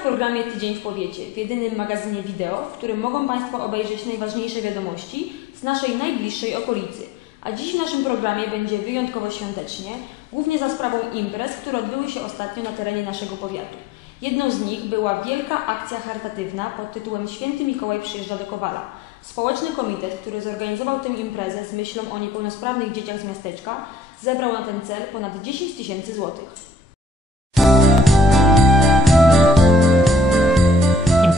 w programie Tydzień w Powiecie, w jedynym magazynie wideo, w którym mogą Państwo obejrzeć najważniejsze wiadomości z naszej najbliższej okolicy. A dziś w naszym programie będzie wyjątkowo świątecznie, głównie za sprawą imprez, które odbyły się ostatnio na terenie naszego powiatu. Jedną z nich była wielka akcja charytatywna pod tytułem Święty Mikołaj przyjeżdża do Kowala. Społeczny komitet, który zorganizował tę imprezę z myślą o niepełnosprawnych dzieciach z miasteczka, zebrał na ten cel ponad 10 tysięcy złotych.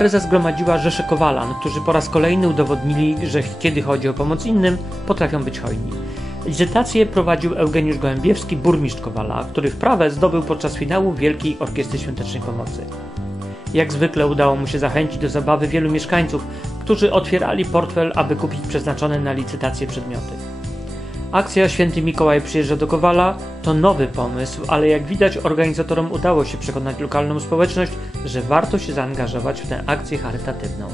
Impreza zgromadziła rzesze kowalan, którzy po raz kolejny udowodnili, że kiedy chodzi o pomoc innym, potrafią być hojni. Licytację prowadził Eugeniusz Gołębiewski, burmistrz Kowala, który wprawę zdobył podczas finału Wielkiej Orkiestry Świątecznej Pomocy. Jak zwykle udało mu się zachęcić do zabawy wielu mieszkańców, którzy otwierali portfel, aby kupić przeznaczone na licytację przedmioty. Akcja Święty Mikołaj przyjeżdża do Kowala to nowy pomysł, ale jak widać organizatorom udało się przekonać lokalną społeczność, że warto się zaangażować w tę akcję charytatywną.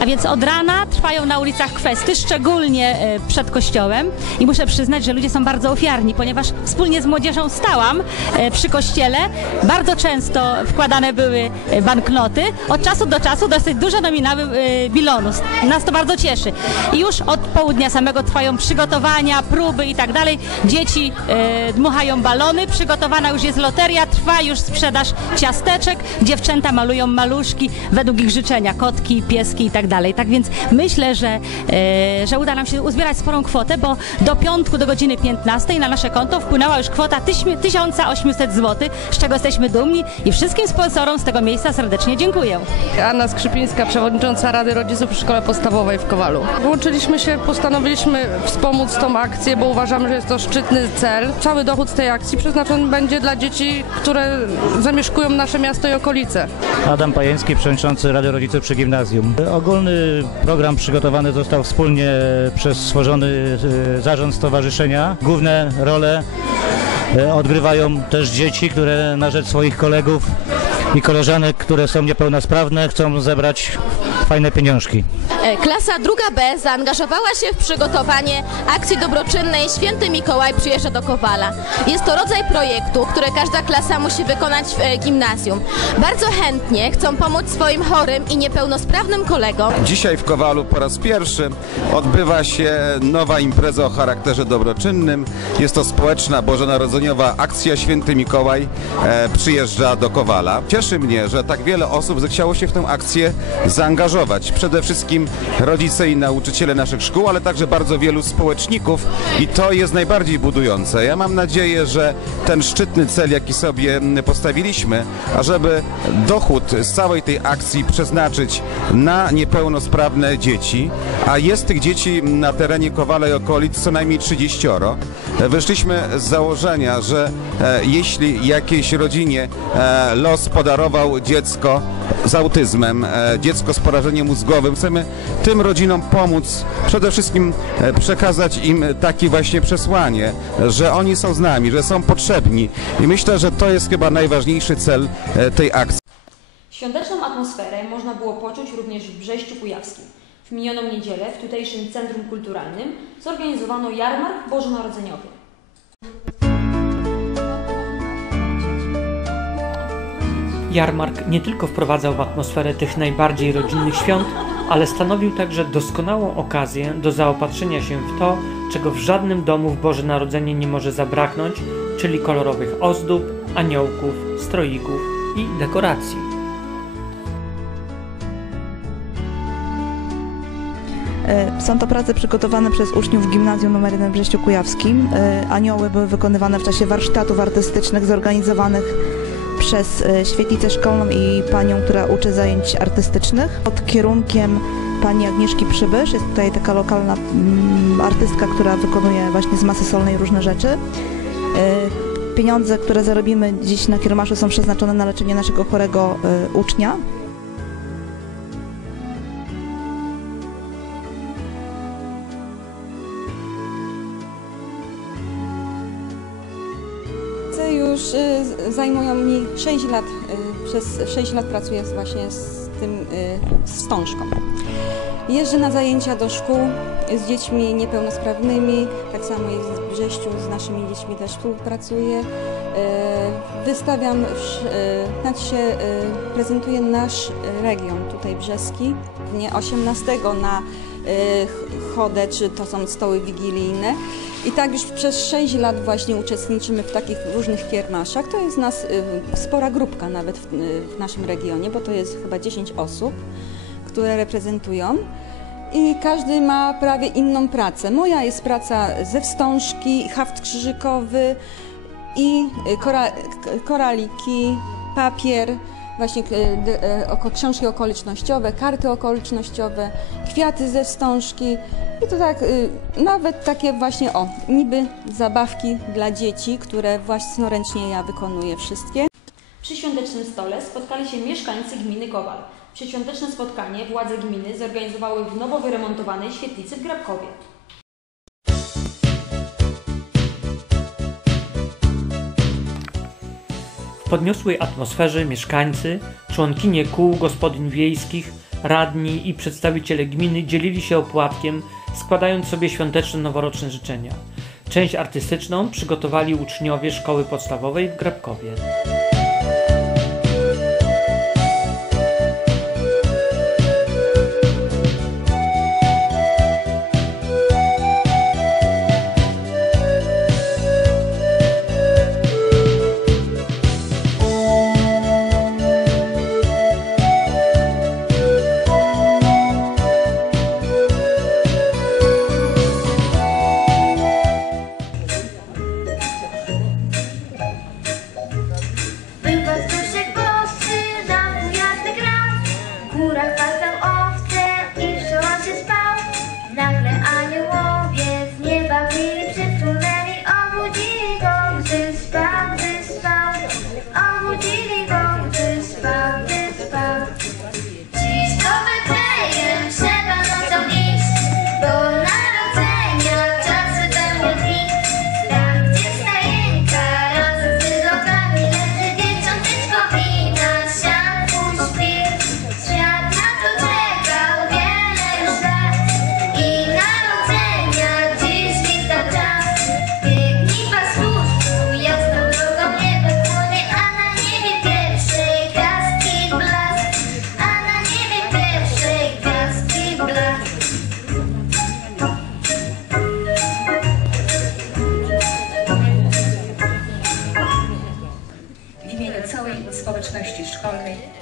A więc od rana trwają na ulicach kwesty, szczególnie e, przed kościołem. I muszę przyznać, że ludzie są bardzo ofiarni, ponieważ wspólnie z młodzieżą stałam e, przy kościele. Bardzo często wkładane były e, banknoty. Od czasu do czasu dosyć duże nominały bilonów. Nas to bardzo cieszy. I już od południa samego trwają przygotowania, próby i tak dalej. Dzieci dmuchają balony, przygotowana już jest loteria, trwa już sprzedaż ciasteczek. Dziewczęta malują maluszki według ich życzenia, kotki, pieski i tak dalej. Tak więc myślę, że, e, że uda nam się uzbierać sporą kwotę, bo do piątku do godziny 15 na nasze konto wpłynęła już kwota tyś- 1800 zł, z czego jesteśmy dumni i wszystkim sponsorom z tego miejsca serdecznie dziękuję. Anna Skrzypińska, przewodnicząca Rady Rodziców przy Szkole Podstawowej w Kowalu. Włączyliśmy się, postanowiliśmy wspomóc tą akcję, bo uważamy, że jest to szczytny cel. Cały dochód z tej akcji przeznaczony będzie dla dzieci, które zamieszkują nasze miasto i okolice. Adam Pajęcki, przewodniczący Rady Rodziców przy Gimnazjum. Ogólny program przygotowany został wspólnie przez stworzony e, zarząd stowarzyszenia. Główne role e, odgrywają też dzieci, które na rzecz swoich kolegów i koleżanek, które są niepełnosprawne, chcą zebrać fajne pieniążki. E, Klasa druga B zaangażowała się w przygotowanie akcji dobroczynnej Święty Mikołaj przyjeżdża do Kowala. Jest to rodzaj projektu, które każda klasa musi wykonać w e, gimnazjum. Bardzo chętnie chcą pomóc swoim chorym i niepełnosprawnym kolegom. Dzisiaj w Kowalu po raz pierwszy odbywa się nowa impreza o charakterze dobroczynnym. Jest to społeczna bożonarodzeniowa akcja Święty Mikołaj e, przyjeżdża do Kowala. Cieszy mnie, że tak wiele osób zechciało się w tę akcję zaangażować. Przede wszystkim rodzice i nauczyciele naszych szkół, ale także bardzo wielu społeczników i to jest najbardziej budujące. Ja mam nadzieję, że ten szczytny cel, jaki sobie postawiliśmy, ażeby dochód z całej tej akcji przeznaczyć na niepełnosprawne dzieci, a jest tych dzieci na terenie Kowala i okolic co najmniej 30. Wyszliśmy z założenia, że e, jeśli jakiejś rodzinie e, los podarował dziecko z autyzmem, e, dziecko z porażeniem mózgowym, chcemy tym rodzinom pomóc, przede wszystkim e, przekazać im takie właśnie przesłanie, że oni są z nami, że są potrzebni i myślę, że to jest chyba najważniejszy cel e, tej akcji. Świąteczną atmosferę można było poczuć również w Brześciu Kujawskim. W minioną niedzielę w tutejszym Centrum Kulturalnym zorganizowano jarmark bożonarodzeniowy. Jarmark nie tylko wprowadzał w atmosferę tych najbardziej rodzinnych świąt, ale stanowił także doskonałą okazję do zaopatrzenia się w to, czego w żadnym domu w Boże Narodzenie nie może zabraknąć, czyli kolorowych ozdób, aniołków, stroików i dekoracji. E, Są to prace przygotowane przez uczniów Gimnazjum nr 1 w Brześciu Kujawskim. E, Anioły były wykonywane w czasie warsztatów artystycznych zorganizowanych przez e, świetlicę szkolną i panią, która uczy zajęć artystycznych. Pod kierunkiem pani Agnieszki Przybysz, jest tutaj taka lokalna mm, artystka, która wykonuje właśnie z masy solnej różne rzeczy. E, Pieniądze, które zarobimy dziś na kiermaszu są przeznaczone na leczenie naszego chorego e, ucznia. Zajmują mi 6 lat. y, Przez 6 lat pracuję właśnie z tym y, wstążką. Jeżdżę na zajęcia do szkół z dziećmi niepełnosprawnymi, tak samo jest w Brześciu z naszymi dziećmi też współpracuję. E, Wystawiam, znaczy się prezentuję nasz region tutaj brzeski. Dnie 18 na chodę, czy to są stoły wigilijne. I tak już przez 6 lat właśnie uczestniczymy w takich różnych kiermaszach. To jest nas e, spora grupka nawet w, w naszym regionie, bo to jest chyba 10 osób, które reprezentują. I każdy ma prawie inną pracę. Moja jest praca ze wstążki, haft krzyżykowy i y, kora, koraliki, papier, właśnie e, oko, książki okolicznościowe, karty okolicznościowe, kwiaty ze wstążki i to tak y, nawet takie właśnie o, niby zabawki dla dzieci, które własnoręcznie ja wykonuję wszystkie. Przy świątecznym stole spotkali się mieszkańcy gminy Kowal. Przyświąteczne spotkanie władze gminy zorganizowały w nowo wyremontowanej świetlicy w Grabkowie. Podniosłej atmosferze mieszkańcy, członkinie kół gospodyń wiejskich, radni i przedstawiciele gminy dzielili się opłatkiem, składając sobie świąteczne noworoczne życzenia. Część artystyczną przygotowali uczniowie szkoły podstawowej w Grabkowie.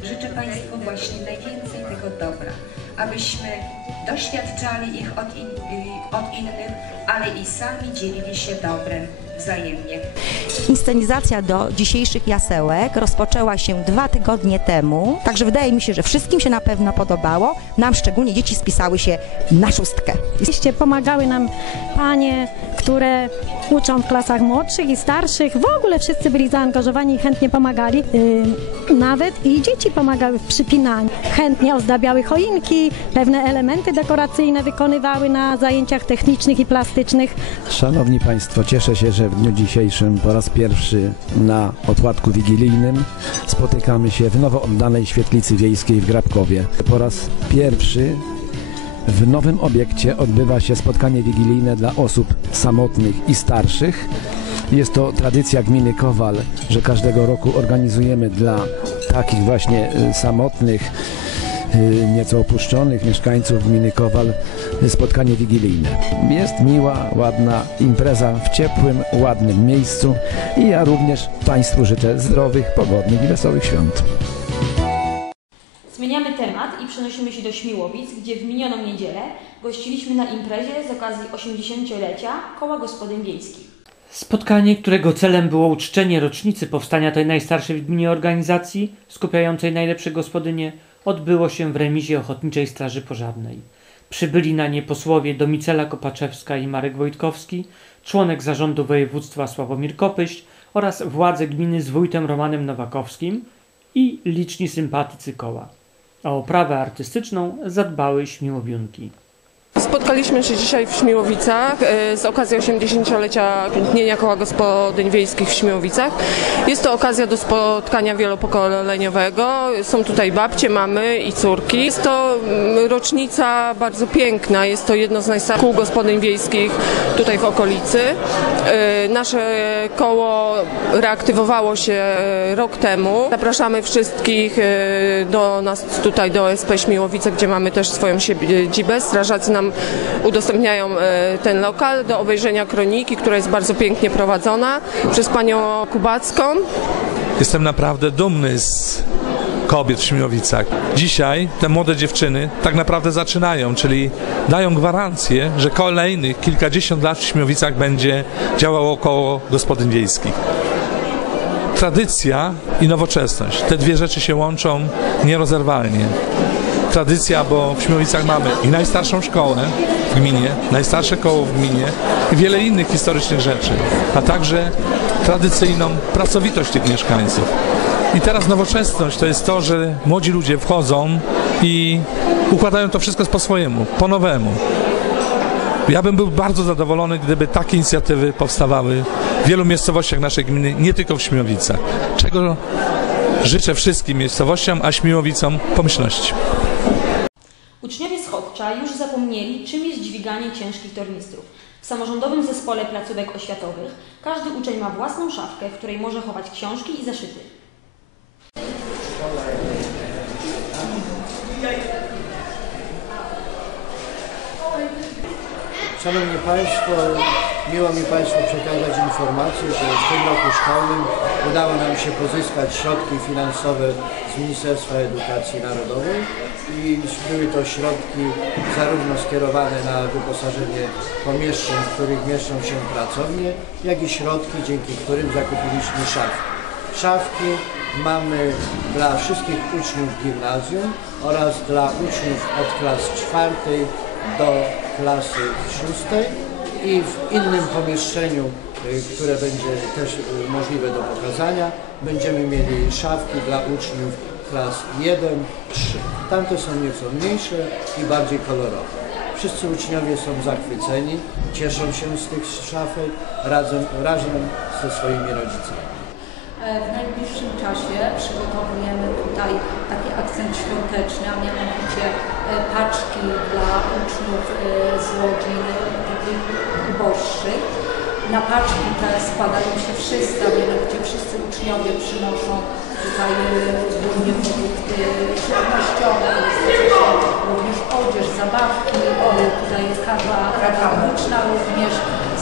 Życzę Państwu właśnie najwięcej tego dobra, abyśmy doświadczali ich od, in, od innych, ale i sami dzielili się dobrem wzajemnie. Inscenizacja do dzisiejszych jasełek rozpoczęła się dwa tygodnie temu, także wydaje mi się, że wszystkim się na pewno podobało. Nam szczególnie dzieci spisały się na szóstkę. Oczywiście pomagały nam panie, które uczą w klasach młodszych i starszych. W ogóle wszyscy byli zaangażowani i chętnie pomagali. Nawet i dzieci pomagały w przypinaniu. Chętnie ozdabiały choinki, pewne elementy dekoracyjne wykonywały na zajęciach technicznych i plastycznych. Szanowni Państwo, cieszę się, że w dniu dzisiejszym po raz pierwszy na opłatku wigilijnym spotykamy się w nowo oddanej świetlicy wiejskiej w Grabkowie. Po raz pierwszy w nowym obiekcie odbywa się spotkanie wigilijne dla osób samotnych i starszych. Jest to tradycja gminy Kowal, że każdego roku organizujemy dla takich właśnie y, samotnych, nieco opuszczonych mieszkańców gminy Kowal y, spotkanie wigilijne. Jest miła, ładna impreza w ciepłym, ładnym miejscu i ja również Państwu życzę zdrowych, pogodnych i wesołych świąt. Zmieniamy temat i przenosimy się do Śmiłowic, gdzie w minioną niedzielę gościliśmy na imprezie z okazji 80-lecia Koła Gospodyń Wiejskich. Spotkanie, którego celem było uczczenie rocznicy powstania tej najstarszej w gminie organizacji, skupiającej najlepsze gospodynie, odbyło się w remizie Ochotniczej Straży Pożarnej. Przybyli na nie posłowie Domicela Kopaczewska i Marek Wojtkowski, członek zarządu województwa Sławomir Kopyś oraz władze gminy z wójtem Romanem Nowakowskim i liczni sympatycy koła. O oprawę artystyczną zadbały śmiłowiunki. Spotkaliśmy się dzisiaj w Śmiłowicach e, z okazji 80-lecia Dnia Koła Gospodyń Wiejskich w Śmiłowicach. Jest to okazja do spotkania wielopokoleniowego. Są tutaj babcie, mamy i córki. Jest to mm, rocznica bardzo piękna. Jest to jedno z najstarszych kół gospodyń wiejskich tutaj w okolicy. E, Nasze koło reaktywowało się e, rok temu. Zapraszamy wszystkich do nas tutaj do OSP Śmiłowice, gdzie mamy też swoją siedzibę. Strażacy nam udostępniają e, ten lokal do obejrzenia kroniki, która jest bardzo pięknie prowadzona przez panią Kubacką. Jestem naprawdę dumny z kobiet w Śmiłowicach. Dzisiaj te młode dziewczyny tak naprawdę zaczynają, czyli dają gwarancję, że kolejnych kilkadziesiąt lat w Śmiłowicach będzie działało koło gospodyń wiejskich. Tradycja i nowoczesność. Te dwie rzeczy się łączą nierozerwalnie. Tradycja, bo w Śmiłowicach mamy i najstarszą szkołę w gminie, najstarsze koło w gminie i wiele innych historycznych rzeczy, a także tradycyjną pracowitość tych mieszkańców. I teraz nowoczesność to jest to, że młodzi ludzie wchodzą i układają to wszystko po swojemu, po nowemu. Ja bym był bardzo zadowolony, gdyby takie inicjatywy powstawały w wielu miejscowościach naszej gminy, nie tylko w Śmiłowicach. Czego życzę wszystkim miejscowościom, a Śmiłowicom pomyślności. Uczniowie z Chodcza już zapomnieli, czym jest dźwiganie ciężkich tornistrów. W samorządowym zespole placówek oświatowych każdy uczeń ma własną szafkę, w której może chować książki i zeszyty. Szanowni Państwo, miło mi Państwu przekazać informację, że w tym roku szkolnym udało nam się pozyskać środki finansowe z Ministerstwa Edukacji Narodowej i były to środki zarówno skierowane na wyposażenie pomieszczeń, w których mieszczą się pracownie, jak i środki, dzięki którym zakupiliśmy szafki. Szafki mamy dla wszystkich uczniów gimnazjum oraz dla uczniów od klas czwartej do klasy szóstej i w innym pomieszczeniu, y, które będzie też y, możliwe do pokazania, będziemy mieli szafki dla uczniów klas 1, 3. Tamte są nieco mniejsze i bardziej kolorowe. Wszyscy uczniowie są zachwyceni, cieszą się z tych szafek razem, razem ze swoimi rodzicami. W najbliższym czasie przygotowujemy tutaj taki akcent świąteczny, a mianowicie e, paczki dla uczniów e, z rodzin takich uboższych. Na paczki te składają się wszyscy, a mianowicie wszyscy uczniowie przynoszą tutaj e, głównie produkty żywnościowe, również odzież, zabawki, tutaj jest kawa radiowiczna również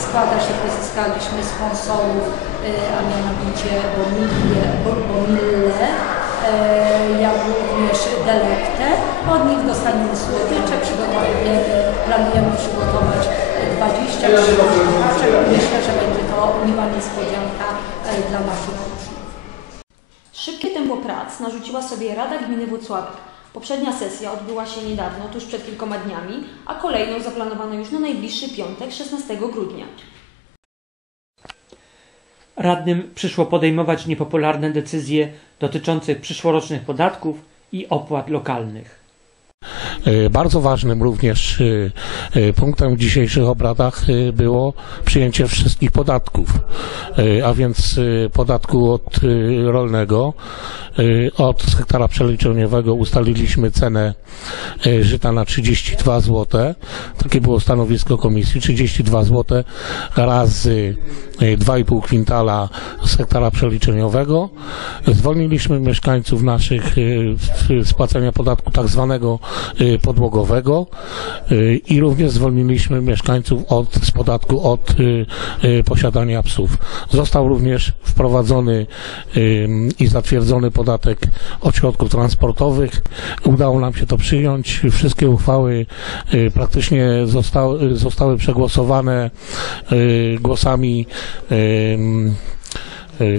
składa się, pozyskaliśmy sponsorów, a mianowicie Bomille, Bomille jak również Delektę. Od nich dostaniemy słodycze, przygotowujemy, planujemy przygotować 20 paczek. Myślę, że będzie to miła niespodzianka dla naszych uczniów. Szybkie tempo prac narzuciła sobie Rada Gminy Włocławek. Poprzednia sesja odbyła się niedawno, tuż przed kilkoma dniami, a kolejną zaplanowano już na najbliższy piątek, 16 grudnia. Radnym przyszło podejmować niepopularne decyzje dotyczące przyszłorocznych podatków i opłat lokalnych. E, Bardzo ważnym również e, e, punktem w dzisiejszych obradach było przyjęcie wszystkich podatków, a więc podatku od rolnego, od hektara przeliczeniowego ustaliliśmy cenę e, żyta na 32 zł. Takie było stanowisko komisji, 32 zł razy e, 2,5 kwintala z hektara przeliczeniowego. Zwolniliśmy mieszkańców naszych z płacenia podatku tak zwanego podłogowego i również zwolniliśmy mieszkańców od, z podatku od posiadania psów. Został również wprowadzony i zatwierdzony podatek od środków transportowych. Udało nam się to przyjąć. Wszystkie uchwały e, praktycznie zostały, zostały przegłosowane e, głosami e,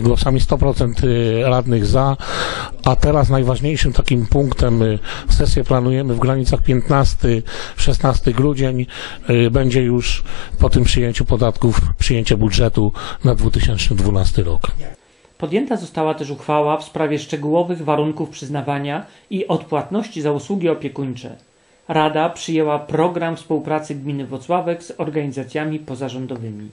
głosami 100% radnych za, a teraz najważniejszym takim punktem y, sesję planujemy w granicach 15-16 grudzień y, będzie już po tym przyjęciu podatków przyjęcie budżetu na 2012 rok. Podjęta została też uchwała w sprawie szczegółowych warunków przyznawania i odpłatności za usługi opiekuńcze. Rada przyjęła program współpracy gminy Wocławek z organizacjami pozarządowymi.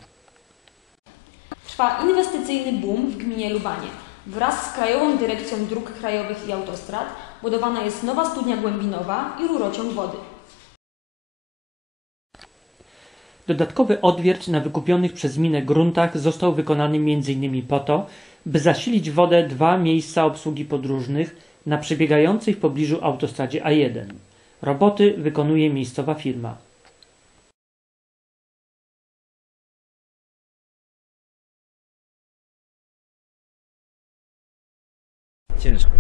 Trwa inwestycyjny boom w gminie Lubanie. Wraz z Krajową Dyrekcją Dróg Krajowych i Autostrad budowana jest nowa studnia głębinowa i rurociąg wody. Dodatkowy odwierć na wykupionych przez gminę gruntach został wykonany m.in. po to, by zasilić wodę dwa miejsca obsługi podróżnych na przebiegającej w pobliżu autostradzie A1. Roboty wykonuje miejscowa firma. Ciężko.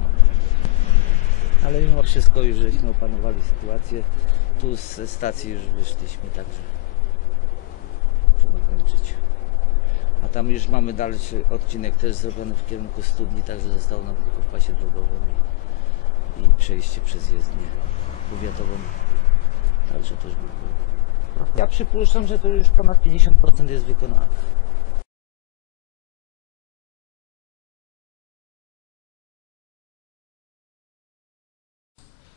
Ale mimo wszystko już żeśmy opanowali sytuację. Tu z stacji już wyszliśmy, także trzeba kończyć. A tam już mamy dalszy odcinek też zrobiony w kierunku studni, także zostało nam tylko pasie drogowym i, i przejście przez jezdnię powiatową. Także też by było. Ja przypuszczam, że to już ponad 50% jest wykonane.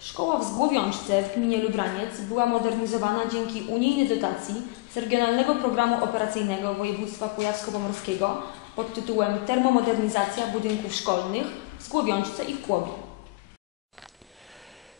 Szkoła w Zgłowiączce w gminie Lubraniec była modernizowana dzięki unijnej dotacji z Regionalnego Programu Operacyjnego Województwa Kujawsko-Pomorskiego pod tytułem Termomodernizacja budynków szkolnych w Zgłowiączce i w Kłobi.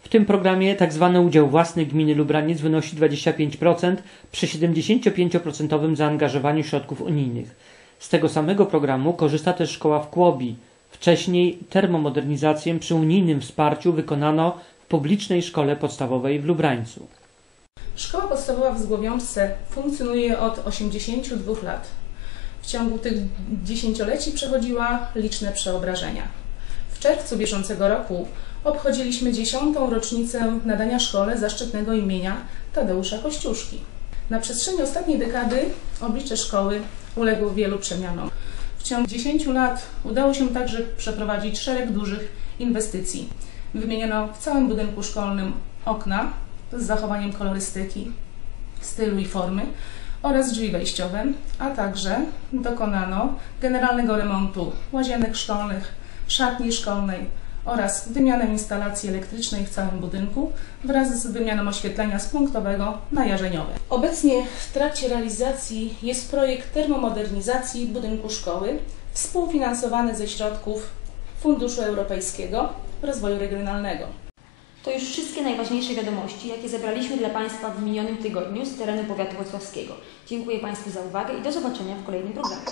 W tym programie tzw. udział własny gminy Lubraniec wynosi 25% przy 75% zaangażowaniu środków unijnych. Z tego samego programu korzysta też szkoła w Kłobi. Wcześniej termomodernizację przy unijnym wsparciu wykonano publicznej szkole podstawowej w Lubrańcu. Szkoła podstawowa w Zgłowiączce funkcjonuje od 82 lat. W ciągu tych dziesięcioleci przechodziła liczne przeobrażenia. W czerwcu bieżącego roku obchodziliśmy dziesiątą rocznicę nadania szkole zaszczytnego imienia Tadeusza Kościuszki. Na przestrzeni ostatniej dekady oblicze szkoły uległo wielu przemianom. W ciągu 10 lat udało się także przeprowadzić szereg dużych inwestycji. Wymieniono w całym budynku szkolnym okna z zachowaniem kolorystyki, stylu i formy oraz drzwi wejściowe, a także dokonano generalnego remontu łazienek szkolnych, szatni szkolnej oraz wymianę instalacji elektrycznej w całym budynku wraz z wymianą oświetlenia z punktowego na jarzeniowe. Obecnie w trakcie realizacji jest projekt termomodernizacji budynku szkoły współfinansowany ze środków Funduszu Europejskiego Rozwoju Regionalnego. To już wszystkie najważniejsze wiadomości, jakie zebraliśmy dla Państwa w minionym tygodniu z terenu powiatu wrocławskiego. Dziękuję Państwu za uwagę i do zobaczenia w kolejnym programie.